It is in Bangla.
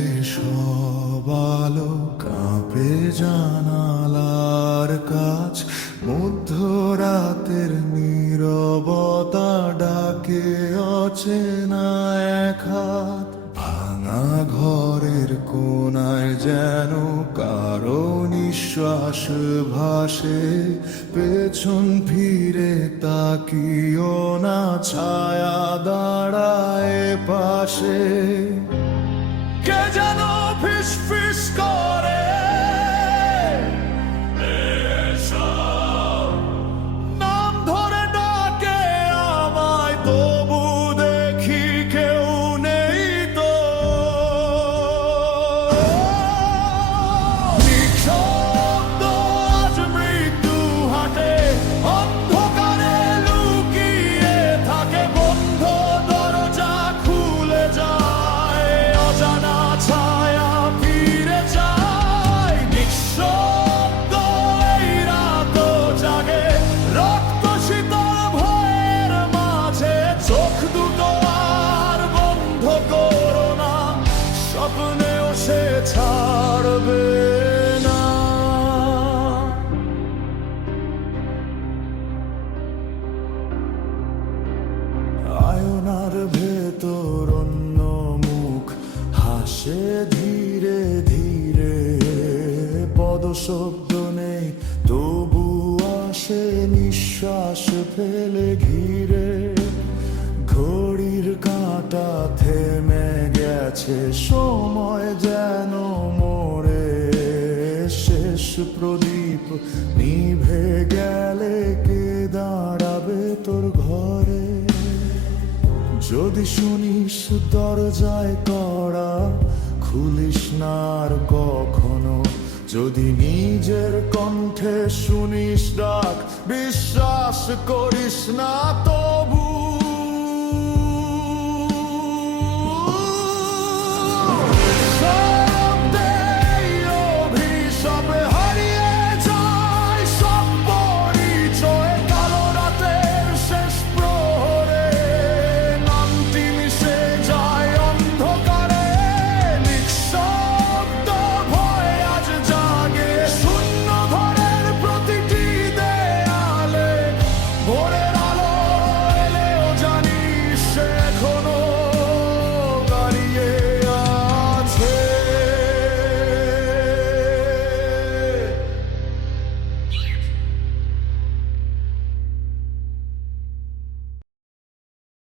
নিভেছে সব আলো, কাঁপে জানালার কাছ, মধ্যরাতের নীরবতা ডাকে অচেনা এক হাত। ভাঙা ঘরের কোনায় যেন কারো নিঃশ্বাস ভাসে, পেছন ফিরে তাকিও না, ছায়া দাঁড়ায় পাশে। কে যেন ফিস ফিস করে, নাম ধরে ডাকে আমায়, তবু দেখি কেউ নেই তো। নিঃশব্দ আজ মৃত্যু হাটে, অন্ধকারে লুকিয়ে থাকে, বন্ধ দরজা খুলে যায়, অজানা ছায়া ফিরে যায়। নিঃশব্দ এই রাত জাগে, রক্ত শীতল ভয়ের মাঝে, চোখ দুটো আর বন্ধ করো না, স্বপ্নেও সে ছাড়বে না। আয়নার ভেতর অন্য মুখ হাসে ধীরে ধীরে, পদশব্দ নেই তবু আসে নিঃশ্বাস ফেলে ঘিরে। ঘড়ির কাঁটা থেমে গেছে, সময় যেন মরে, শেষ প্রদীপ নিভে গেলে কে দাঁড়াবে তোর ঘরে? যদি শুনিস দরজায় কড়া, খুলিস না আর কখনো। যদি নিজের কণ্ঠে শুনিস ডাক, বিশ্বাস করিস না তবু।